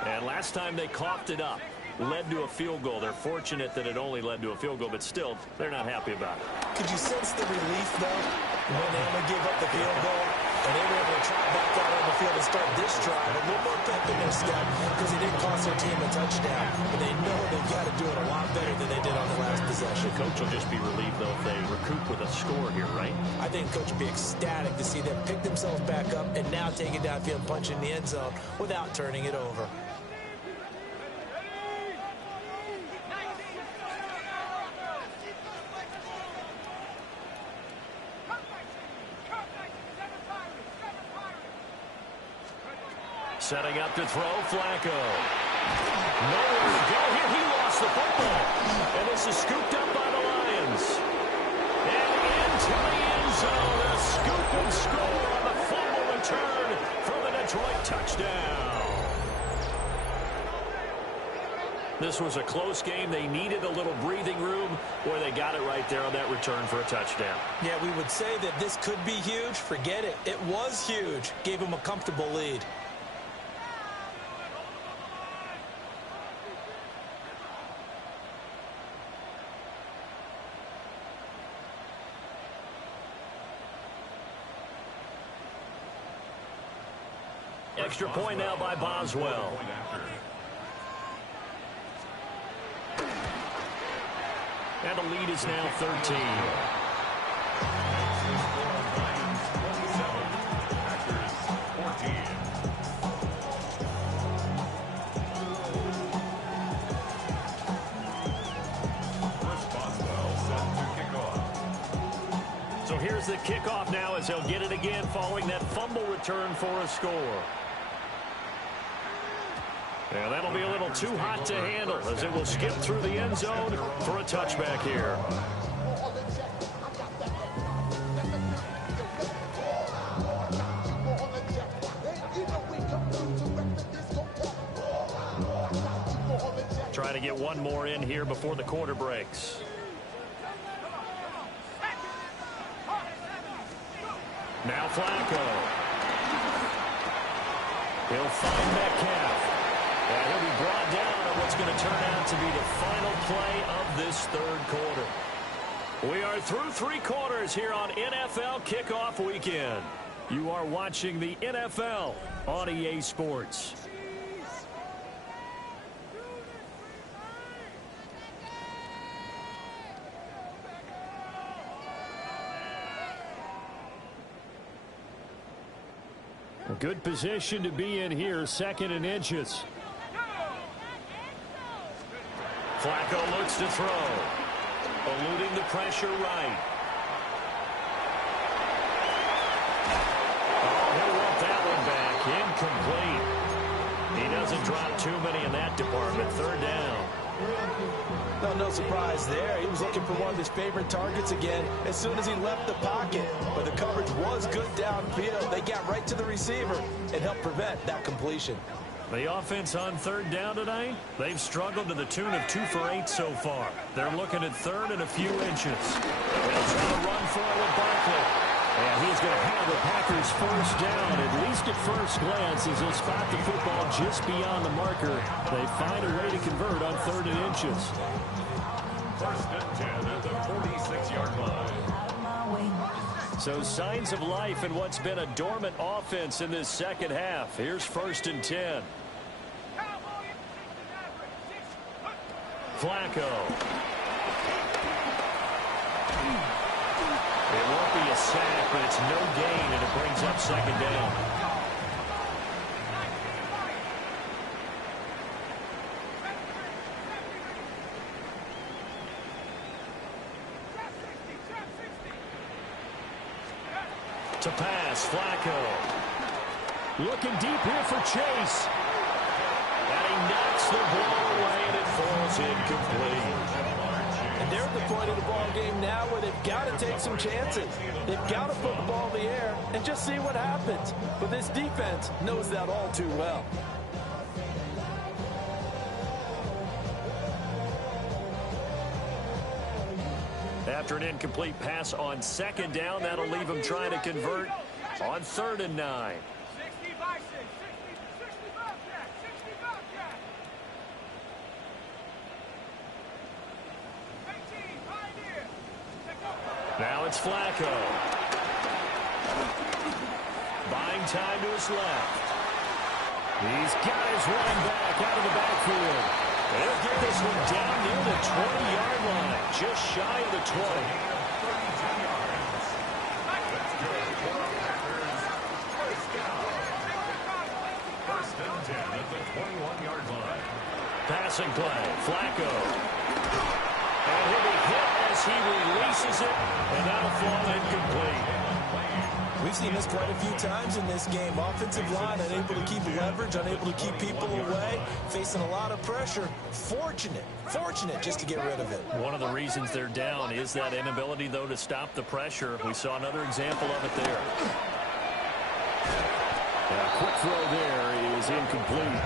And last time they coughed it up, led to a field goal. They're fortunate that it only led to a field goal, but still, they're not happy about it. Could you sense the relief, though, when they only gave up the field goal and they were able to try back out on the field and start this drive? A little more pep in their step because it didn't cost their team a touchdown. But they know they've got to do it a lot better than they did on the last possession. The coach will just be relieved, though, if they recoup with a score here, right? I think coach will be ecstatic to see them pick themselves back up and now take it downfield and punch in the end zone without turning it over. Setting up to throw, Flacco. Nowhere to go here. He lost the football. And this is scooped up by the Lions. And into the end zone. A scoop and score on the fumble return for the Detroit touchdown. This was a close game. They needed a little breathing room, where they got it right there on that return for a touchdown. Yeah, we would say that this could be huge. Forget it. It was huge. Gave them a comfortable lead. Extra point now by Boswell. And the lead is now 13. So here's the kickoff now as he'll get it again following that fumble return for a score. And that'll be a little too hot to handle as it will skip through the end zone for a touchback here. Try to get one more in here before the quarter breaks. Now Flacco. He'll find Metcalf. And he'll be brought down on what's going to turn out to be the final play of this third quarter. We are through 3 quarters here on NFL Kickoff Weekend. You are watching the NFL on EA Sports. A good position to be in here, 2nd and inches. Flacco looks to throw. Eluding the pressure right. Oh, he'll want that one back. Incomplete. He doesn't drop too many in that department. 3rd down. No surprise there. He was looking for one of his favorite targets again as soon as he left the pocket. But the coverage was good downfield. They got right to the receiver and helped prevent that completion. The offense on 3rd down tonight, they've struggled to the tune of 2 for 8 so far. They're looking at 3rd and a few inches. They'll try to run for it with Barkley. And he's going to have the Packers first down, at least at first glance, as they'll spot the football just beyond the marker. They find a way to convert on 3rd and inches. 1st and 10 at the 46-yard line. So signs of life in what's been a dormant offense in this second half. Here's 1st and 10. Flacco. It won't be a sack, but it's no gain, and it brings up 2nd down. To pass, Flacco. Looking deep here for Chase. And he knocks the ball away, and it falls incomplete. And they're at the point of the ball game now where they've got to take some chances. They've got to put the ball in the air and just see what happens. But this defense knows that all too well. After an incomplete pass on 2nd down, that'll leave him trying to convert on 3rd and 9. Now it's Flacco. Buying time to his left. He's got his running back out of the backfield. They'll get this one down near the 20-yard line, just shy of the 20. Passing play, Flacco. And he'll be hit as he releases it, and that'll fall incomplete. We've seen this quite a few times in this game. Offensive line unable to keep leverage, unable to keep people away, facing a lot of pressure. Fortunate just to get rid of it. One of the reasons they're down is that inability, though, to stop the pressure. We saw another example of it there. A quick throw there is incomplete.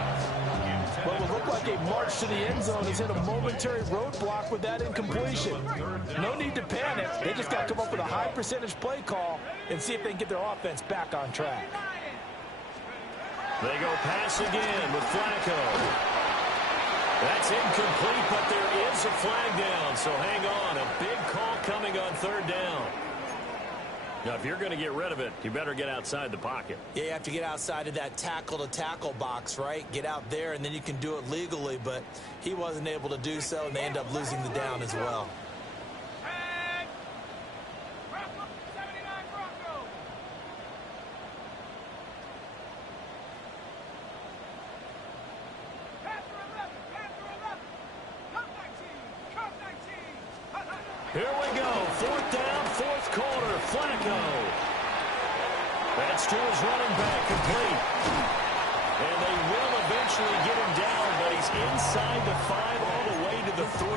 What will look like a march to the end zone has hit a momentary roadblock with that incompletion. No need to panic. They just got to come up with a high percentage play call and see if they can get their offense back on track. They go pass again with Flacco. That's incomplete, but there is a flag down, so hang on. A big call coming on 3rd down. Now, if you're going to get rid of it, you better get outside the pocket. Yeah, you have to get outside of that tackle-to-tackle box, right? Get out there, and then you can do it legally, but he wasn't able to do so, and they end up losing the down as well. Here we go. 4th down, 4th quarter. Flacco. That's to his running back, complete. And they will eventually get him down, but he's inside the 5 all the way to the 3.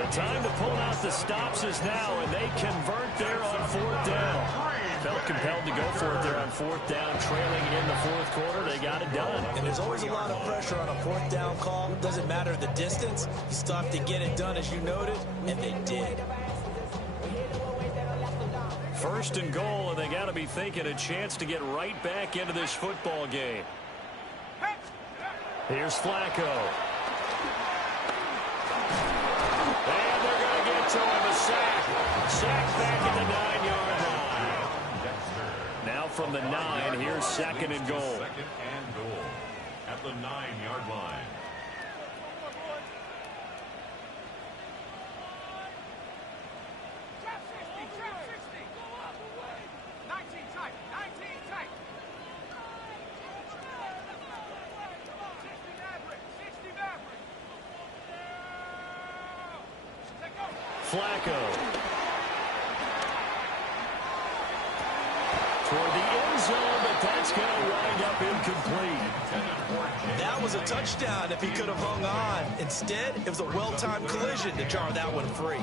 The time to pull out the stops is now, and they convert there on 4th down. Felt compelled to go for it there on 4th down, trailing in the 4th quarter. They got it done. And there's always a lot of pressure on a 4th down call. Doesn't matter the distance. You still have to get it done, as you noted, and they did. 1st and goal, and they got to be thinking a chance to get right back into this football game. Here's Flacco. And they're going to get to him, a sack. Sack back at the 9-yard line. Now from the 9, here's 2nd and goal. 2nd and goal at the 9-yard line. Flacco. Toward the end zone, but that's going to wind up incomplete. That was a touchdown if he could have hung on. Instead, it was a well-timed collision to jar that one free.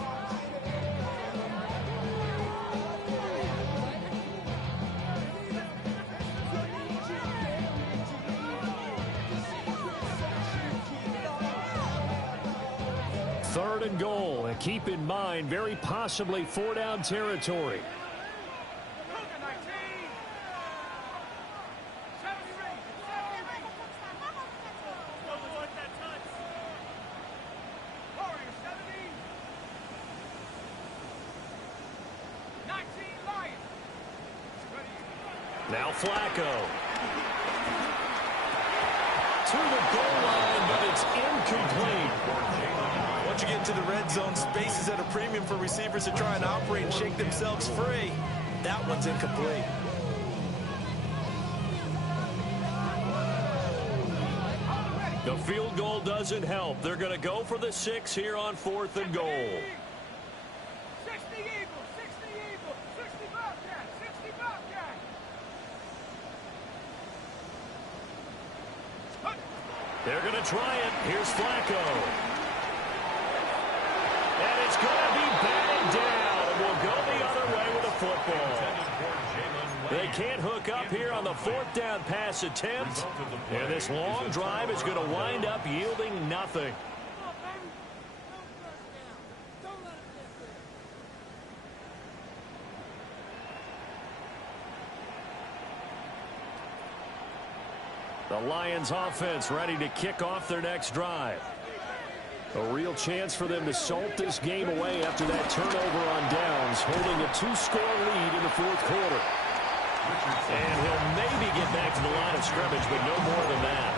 Third and goal, and keep in mind, very possibly 4-down territory. Now Flacco. To the goal line, but it's incomplete. Once you get into the red zone, space is at a premium for receivers to try and operate and shake themselves free. That one's incomplete. The field goal doesn't help. They're going to go for the 6 here on 4th and goal. 60 Eagles, 60 Eagles, 60 Bobcats, 60 Bobcats. They're going to try it. Here's Flacco. And it's going to be batted down. And we'll go the other way with a football. They can't hook up here on the 4th down pass attempt. And this long drive is going to wind up yielding nothing. The Lions offense ready to kick off their next drive. A real chance for them to salt this game away after that turnover on downs, holding a 2-score lead in the 4th quarter. And he'll maybe get back to the line of scrimmage, but no more than that.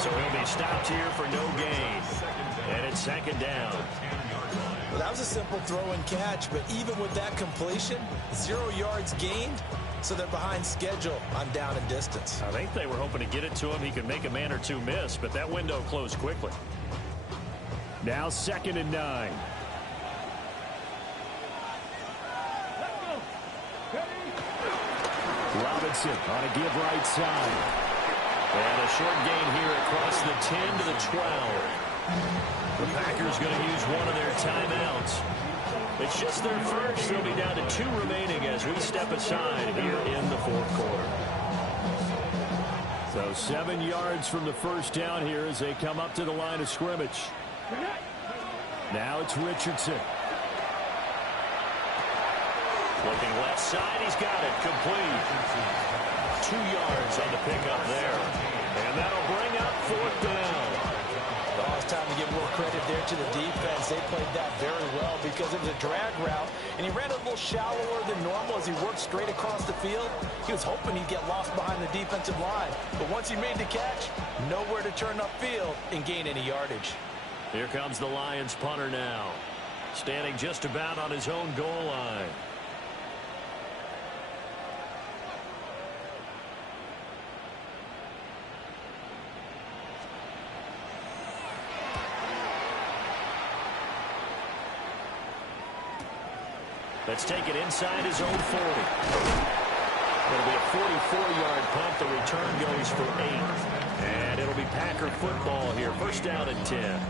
So he'll be stopped here for no gain. And it's 2nd down. Well, that was a simple throw and catch, but even with that completion, 0 yards gained, so they're behind schedule on down and distance. I think they were hoping to get it to him. He could make a man or two miss, but that window closed quickly. Now 2nd and 9. Robinson on a give right side. And a short gain here across the 10 to the 12. The Packers going to use one of their timeouts. It's just their first. They'll be down to 2 remaining as we step aside here in the 4th quarter. So 7 yards from the first down here as they come up to the line of scrimmage. Now it's Richardson. Looking left side, he's got it, complete. 2 yards on the pickup there. And that'll bring up 4th down. Well, it's time to give more credit there to the defense. They played that very well because it was a drag route, and he ran a little shallower than normal as he worked straight across the field. He was hoping he'd get lost behind the defensive line, but once he made the catch, nowhere to turn upfield and gain any yardage. Here comes the Lions punter now, standing just about on his own goal line. Let's take it inside his own 40. It'll be a 44-yard punt. The return goes for 8. And it'll be Packer football here. 1st down and 10.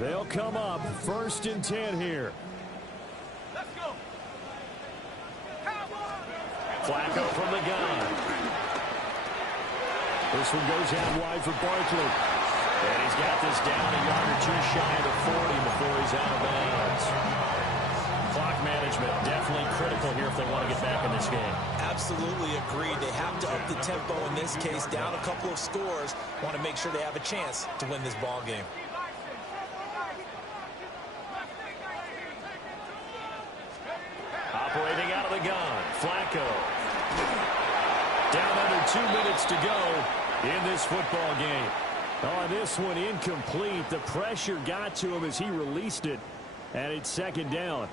They'll come up 1st and 10 here. Let's go. Flacco from the gun. This one goes out wide for Barkley. And he's got this down a yard or 2 shy of the 40 before he's out of bounds. Clock management definitely critical here if they want to get back in this game. Absolutely agreed. They have to up the tempo in this case, down a couple of scores. Want to make sure they have a chance to win this ball game. Operating out of the gun, Flacco. Down under 2 minutes to go in this football game. Oh, this one incomplete. The pressure got to him as he released it, and it's 2nd down.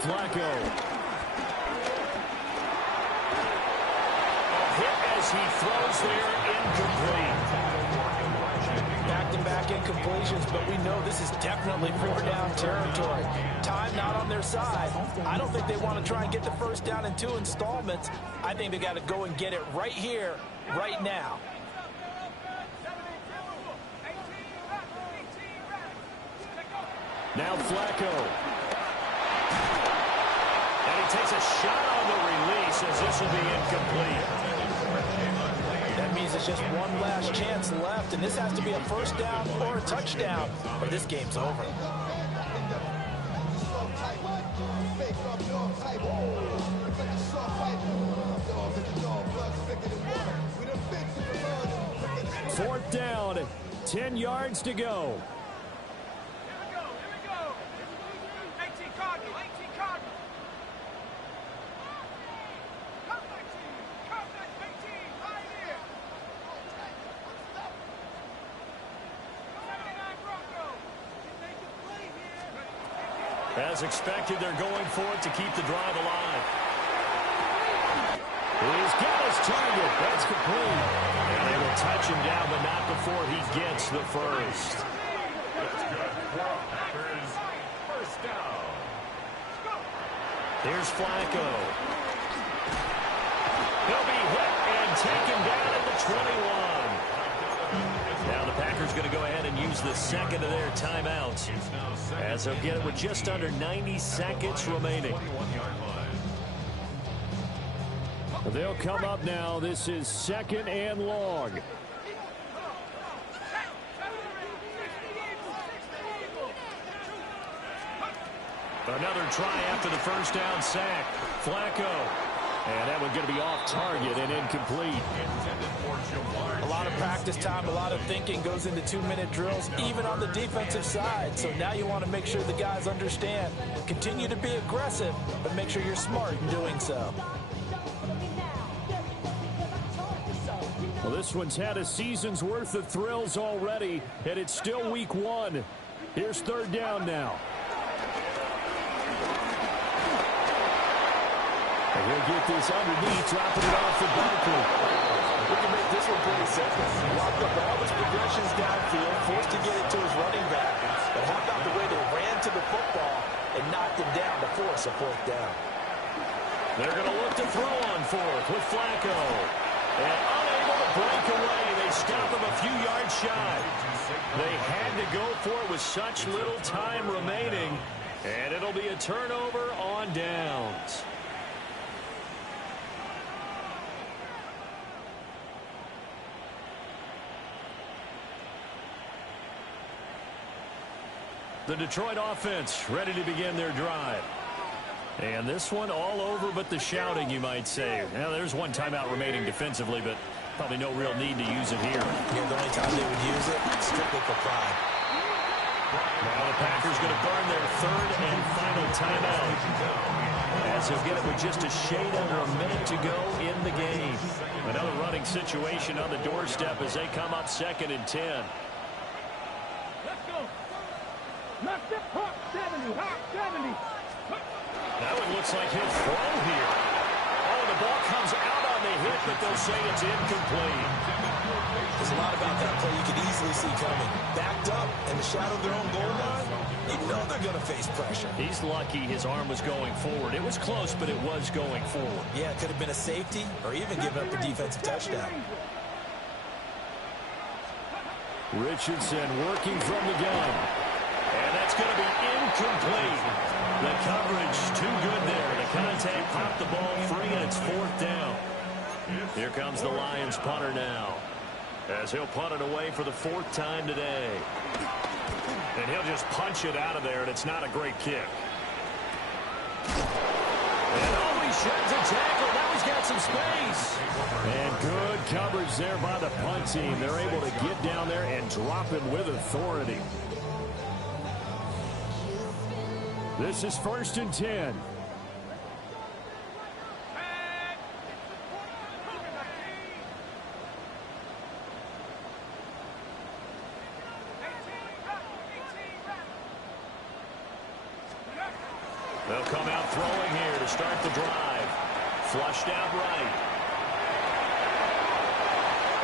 Flacco. Hit as he throws there, incomplete. Back-to-back incompletions, but we know this is definitely 4th-down territory. Time not on their side. I don't think they want to try and get the 1st down in 2 installments. I think they got to go and get it right here, right now. Now Flacco. And he takes a shot on the release as this will be incomplete. That means it's just one last chance left, and this has to be a 1st down or a touchdown, or this game's over. Fourth down, 10 yards to go. Here we go. 18 Cardinal, 18 Cardinal. Come back 18, right here. 79 Broncos. Make the play here. As expected, they're going for it to keep the drive alive. He's got his target. That's complete. And they will touch him down, but not before he gets the first. That's good. Packers, first down. Here's Flacco. He'll be hit and taken down at the 21. Now the Packers going to go ahead and use the second of their timeouts, as they'll get it with just under 90 seconds remaining. They'll come up now. This is 2nd and long. Another try after the first down sack. Flacco. And that one going to be off target and incomplete. A lot of practice time, a lot of thinking goes into 2-minute drills, even on the defensive side. So now you want to make sure the guys understand. Continue to be aggressive, but make sure you're smart in doing so. Well, this one's had a season's worth of thrills already, and it's still week 1. Here's 3rd down now. And he'll get this underneath, dropping it off for Barkley. We can make this one pretty simple. Locked up all his progressions downfield, forced to get it to his running back. But how about the way they ran to the football and knocked him down to force a 4th down? They're going to look to throw on 4th with Flacco. And unable to break away. They stop him a few yards shy. They had to go for it with such little time remaining. And it'll be a turnover on downs. The Detroit offense ready to begin their drive. And this one all over but the shouting, you might say. Now, there's one timeout remaining defensively, but probably no real need to use it here. Yeah, the only time they would use it, strictly for pride. Now the Packers going to burn their 3rd and final timeout, as they'll get it with just a shade under a minute to go in the game. Another running situation on the doorstep as they come up 2nd and 10. Let's go. Knock it, hot 70, hot 70. That one looks like he'll throw here. Oh, the ball comes out on the hit, but they'll say it's incomplete. There's a lot about that play you can easily see coming. Backed up in the shadow of their own goal line, you know they're going to face pressure. He's lucky his arm was going forward. It was close, but it was going forward. Yeah, it could have been a safety or even given up a defensive touchdown. Richardson working from the gun. And that's going to be incomplete. The coverage too good there. The contact popped the ball free, and it's 4th down. Here comes the Lions punter now, as he'll punt it away for the 4th time today. And he'll just punch it out of there, and it's not a great kick. And oh, he sheds a tackle. Now he's got some space. And good coverage there by the punt team. They're able to get down there and drop him with authority. This is 1st and 10. They'll come out throwing here to start the drive. Flushed out right.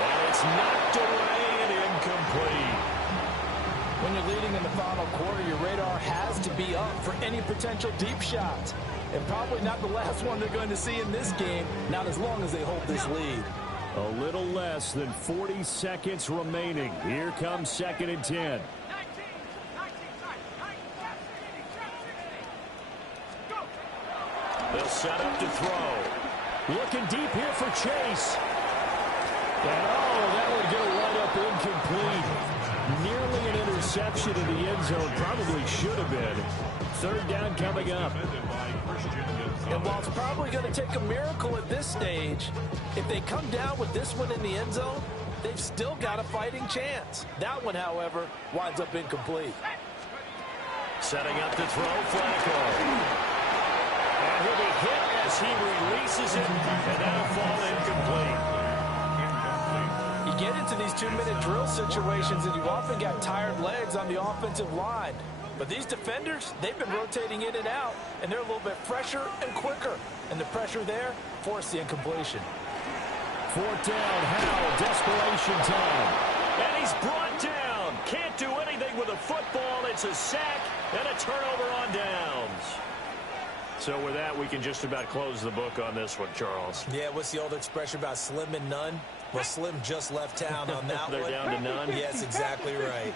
And it's knocked away and incomplete. When you're leading in the final quarter, your radar has to be up for any potential deep shots. And probably not the last one they're going to see in this game, not as long as they hold this lead. A little less than 40 seconds remaining. Here comes 2nd and 10. They'll set up to throw. Looking deep here for Chase. And oh, that would go right up incomplete. Nearly an interception in the end zone. Probably should have been. 3rd down coming up. And while it's probably going to take a miracle at this stage, if they come down with this one in the end zone, they've still got a fighting chance. That one, however, winds up incomplete. Setting up to throw, Flacco. And he'll be hit as he releases it, and that'll fall incomplete. You get into these 2-minute drill situations, and you often got tired legs on the offensive line. But these defenders, they've been rotating in and out, and they're a little bit fresher and quicker. And the pressure there forced the incompletion. 4th down, Howell, desperation time. And he's brought down. Can't do anything with a football. It's a sack and a turnover on downs. So with that, we can just about close the book on this one, Charles. Yeah, what's the old expression about slim and none? Well, Slim just left town on that They're one. down to none? Yes, exactly right.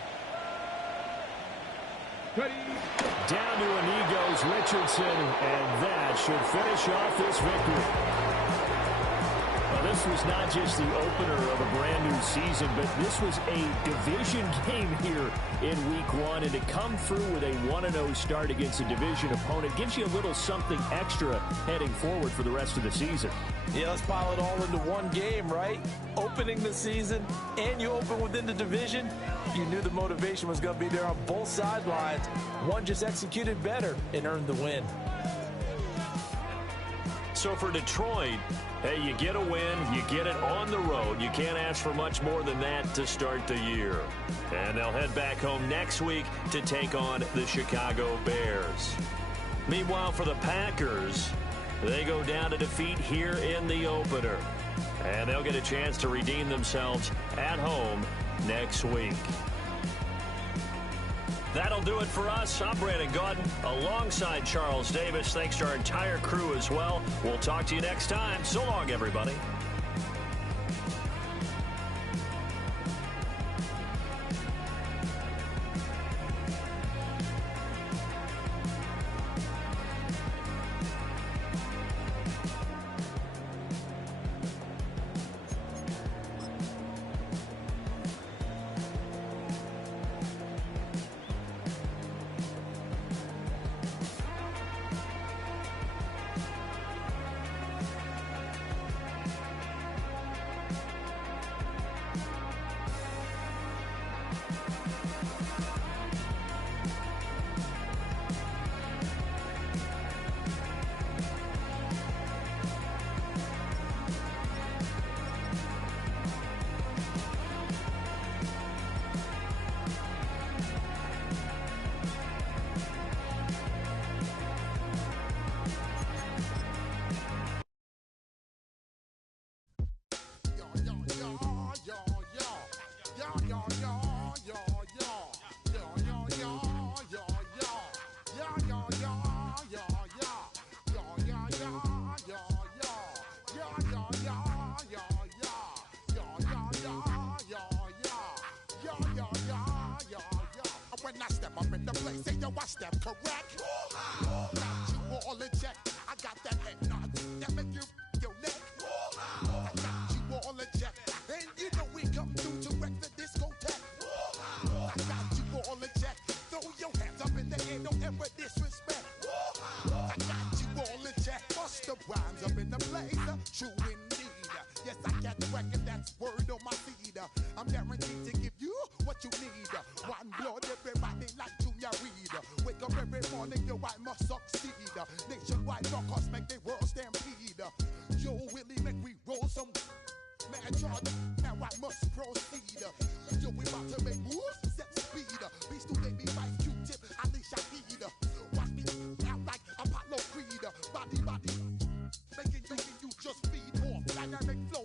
Down to Inigo's Richardson, and that should finish off this victory. Well, this was not just the opener of a brand-new season, but this was a division game here in Week 1, and to come through with a 1-0 start against a division opponent gives you a little something extra heading forward for the rest of the season. Yeah, let's pile it all into one game, right? Opening the season, and you open within the division. You knew the motivation was going to be there on both sidelines. One just executed better and earned the win. So for Detroit, hey, you get a win, you get it on the road. You can't ask for much more than that to start the year. And they'll head back home next week to take on the Chicago Bears. Meanwhile, for the Packers, they go down to defeat here in the opener. And they'll get a chance to redeem themselves at home next week. That'll do it for us. I'm Brandon Gaudin alongside Charles Davis. Thanks to our entire crew as well. We'll talk to you next time. So long, everybody. Step correct. Got you all in check. I got that head nod that make you your neck. I got you all in check. And you know we come through to wreck the discotheque. I got you all in check. Throw your hands up in the air, don't ever disrespect. I got you all in check. Bust the rhymes up in the blazer. True indeed. Yes, I got the record, that's word on my feed. I'm guaranteed to give you what you need. One blood, everybody like Junior Reed. Wake up every morning, yo, I must succeed. Nationwide knockouts make the world stampede. Yo, Willie, make we roll some mad charge. Now I must proceed. Yo, we about to make moves.